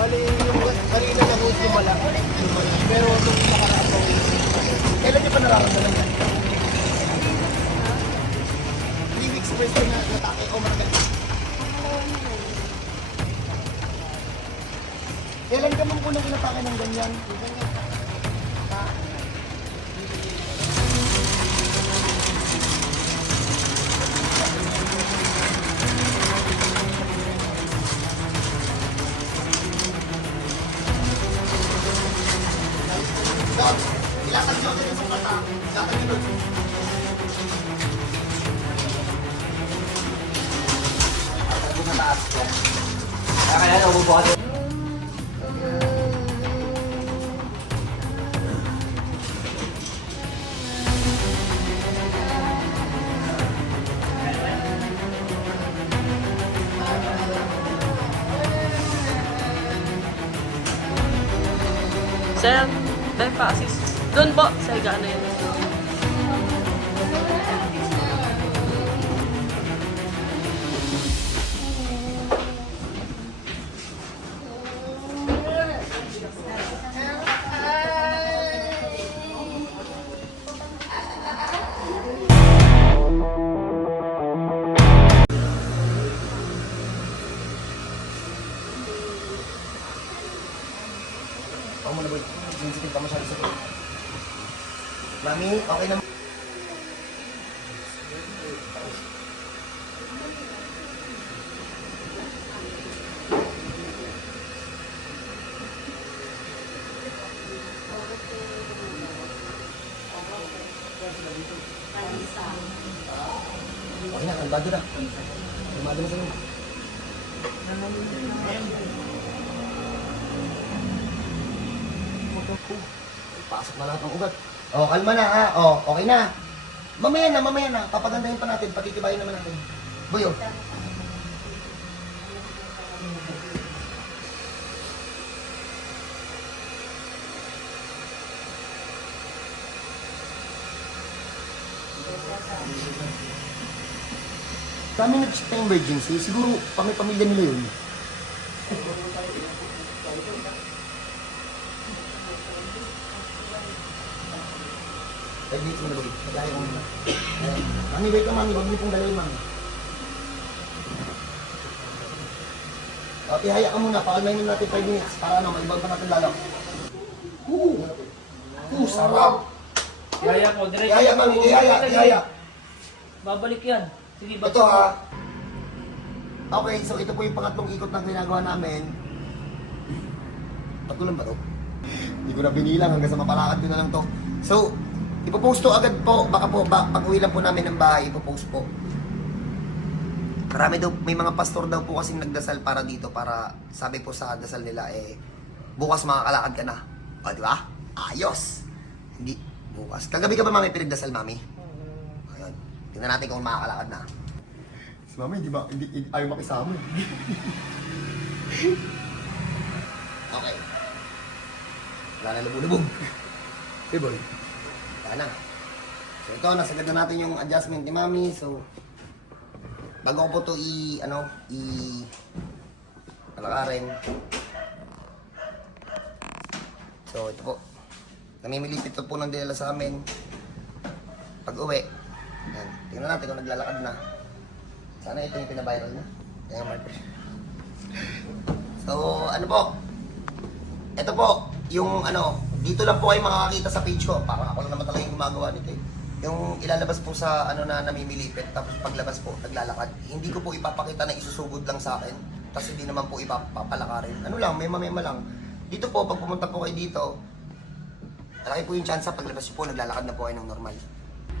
Bali, yung kanina na host lumala. Pero itong nakaraan po. Kailan niyo pa nararamdaman yan? 3 weeks first na natake o matagal. Kailan ka mong unang inatake ng ganyan? Ha? Ilakad nyo sa isang mata. Ilakad nyo doon. Ilakad nyo sa taas. Kaya nabubuhat. Sir, diaphysis. Doon po, sa higa na yun. Ako muna boy, sensitive ka masyado sa boy. Mami, okay na. Okay na, kalmado na. Kalmado na sa'yo. Pasok na lahat ng ugat. Oh, kalma na ha. Oh, okay na. Mamaya na. Papagandahin pa natin. Patitibayin naman natin. Buyo. Kami nag-check na emergency. Siguro, pamilya nila yun. Dito mo na bagay. Magaya mo na. Mami, wait ka mami. Huwag niyo pong dalawin mami. Ihaya ka muna. Pakalmayin natin 5 minutes. Para ano, maibag pa natin lalo. Sarap. Ihaya ko, diretso. Ihaya mami, ihaya. Babalik yan. Sige, bakit? Ito ha. Okay, so ito po yung pangatlong ikot na ginagawa namin. Patulang ba to? Hindi ko na binilang hanggang sa mapalakad ko na lang to. So, ipopost to agad po. Baka po, pag-uwi lang po namin ng bahay, ipopost po. Marami daw, may mga pastor daw po kasing nagdasal para dito. Para sabi po sa dasal nila, bukas makakalakad ka na. O, di ba? Ayos! Hindi, bukas. Kagabi ka ba mami pinagdasal, mami? Ayun. Tingnan natin kung makakalakad na. Si mami, hindi ayaw makisama. Okay. Wala na lubog-lubog. Okay, boy. Wala na. So ito, nasagad na natin yung adjustment ni mami. So, bago ko po ito palakarin. So, ito po. Namimilipit ito po ng dinala sa amin. Pag uwi. Yan. Tingnan natin kung naglalakad na. Sana ito yung pinabiral na. Ayan, marker. So, ano po? Ito po, yung dito lang po kayo makakakita sa page ko. Parang ako lang naman talaga yung gumagawa nito eh. Yung ilalabas po sa na namimilipit, tapos paglabas po, naglalakad. Hindi ko po ipapakita na isusugod lang sa akin. Tapos hindi naman po ipapalakarin. Ano lang, mema lang. Dito po, pag pumunta po kayo dito, malaki po yung chance sa paglabas po, naglalakad na po kayo ng normal.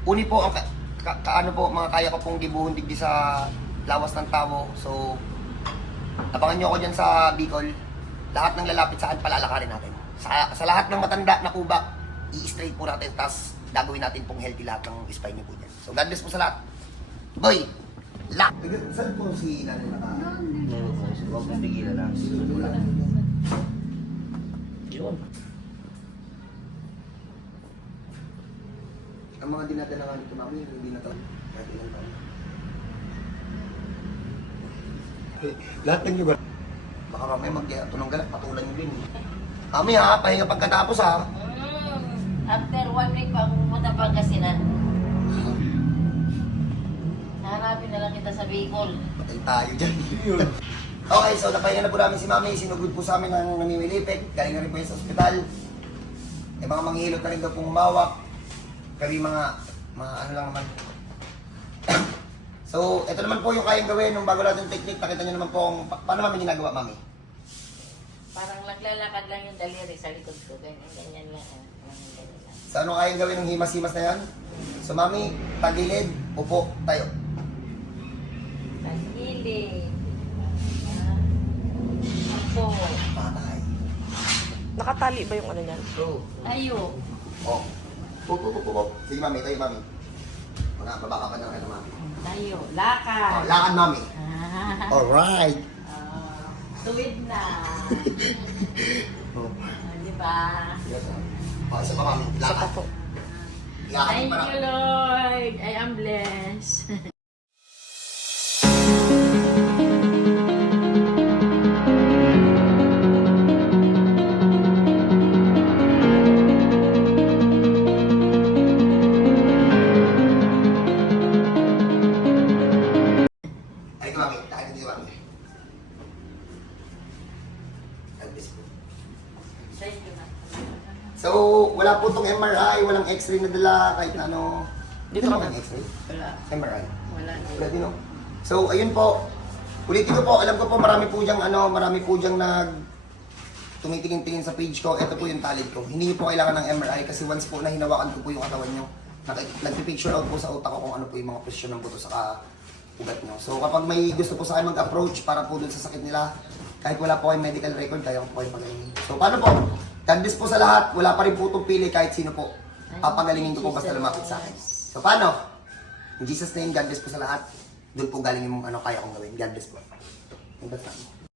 Uni po, ang mga kaya ko pong gibuhon digdi sa lawas ng tao. So, abangan nyo ako dyan sa Bicol. Lahat ng lalapit sa akin, palalakarin natin. Sa lahat ng matanda na kuba, i-straight po natin, tapos gagawin natin pong healthy lahat ng spine niyo po dyan. So, God bless po sa lahat. Boy, lock! Saan po si Nanay Naka? Meron po. Huwag mong pigilan lang. Yun. Ang mga dinadala nga nito mami, hindi na to. Kahit ilan taon. Lahat ng iba. Baka mamaya magtunong galak, patulan nyo din. Mami ha, pahinga pagkatapos ha. After 1 week pang pumunta Pangasinan. Hanapin na lang kita sa Bicol. Patay tayo dyan. Okay, so napahinga na po namin si Mami. Sinugod po sa amin ng namimilipik. Galing na rin po yun sa ospital. May mga manghihilot na rin daw pong umawak. Pero yung mga ano lang naman. So, ito naman po yung kayang gawin nung bago natin technique. Nakita nyo naman po kung paano Mami ginagawa, Mami. Parang naglalakad lang yung daliri sa likod ko. Ganyan lang. Ganyan lang. Sa ano kayang gawin ng himas-himas na yan? So, Mami, tagilid, upo, tayo. Tagilid. Ako. Patay. Nakatali ba yung ano niyan? So, Tayo. oh. Pupo. Sige, Mami, tayo, Mami. Baba ka na rin, Mami. Tayo. Oh, Lakad. lakad, Mami. Ah. Alright. Tuwid na. Oh. Di ba? Yes, oh, isa pa, Mami. Lakad. po. Lakad Thank pa na. you, Lord. I am blessed. Ay, Mami. Lakad dito, Mami. Albis po. Thank you, ma'am. So, wala po itong MRI, walang x-ray na dala, kahit na ano. Dito Ano ka. ba ang x-ray? Wala. MRI. Wala na. Wala din, no? So, ayun po. Ulitin ko po, alam ko po marami po diyang tumitingin-tingin sa page ko. Ito po yung talid ko. Hindi po kailangan ng MRI kasi once po na hinawakan ko po yung katawan nyo, nagpipicture out po sa utak ko kung ano po yung mga posisyon ng buto sa ugat nyo. So, kapag may gusto po sa akin mag-approach para po dun sa sakit nila, kahit wala po kayong medical record, kaya ko po kayong pagaling. So, paano po? God bless po sa lahat. Wala pa rin po itong pili kahit sino po. Papagalingin ko po basta lumapit sa akin. So, paano? In Jesus' name, God bless po sa lahat. Doon po galing yung kaya kong gawin. God bless po. Ang basta mo.